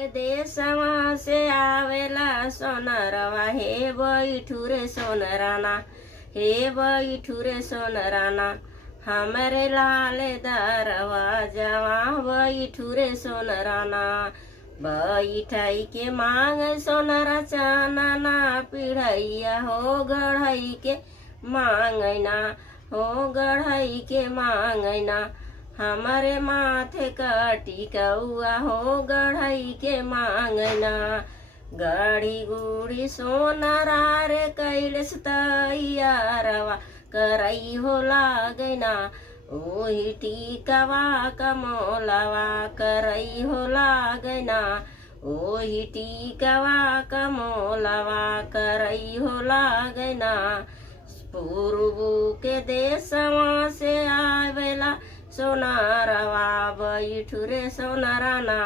के देशवा से आवेला सोनरवा हे बैठू रे सोनराना, हे बैठू रे सोनराना, हमरे लाल दरवाजवा बैठू रे सोनराना। बैठाई के मांग सोनरा चानना, पिढ़ैया हो गढ़ई के मांगना, हो गढ़ई के मांगना। हमारे माथे कटी कौआ हो गढ़ई के मांगना। गढ़ी गुड़ी सोनरा रे कैलस तैयारवा, करई हो लागना, ओही टीकवा कमोलवा करई हो लागना, ओही टीकवा कमोलवा करई हो लागना। पूर्वू के देशवा से आवेला सोनरवा बैठू रे सोनराना।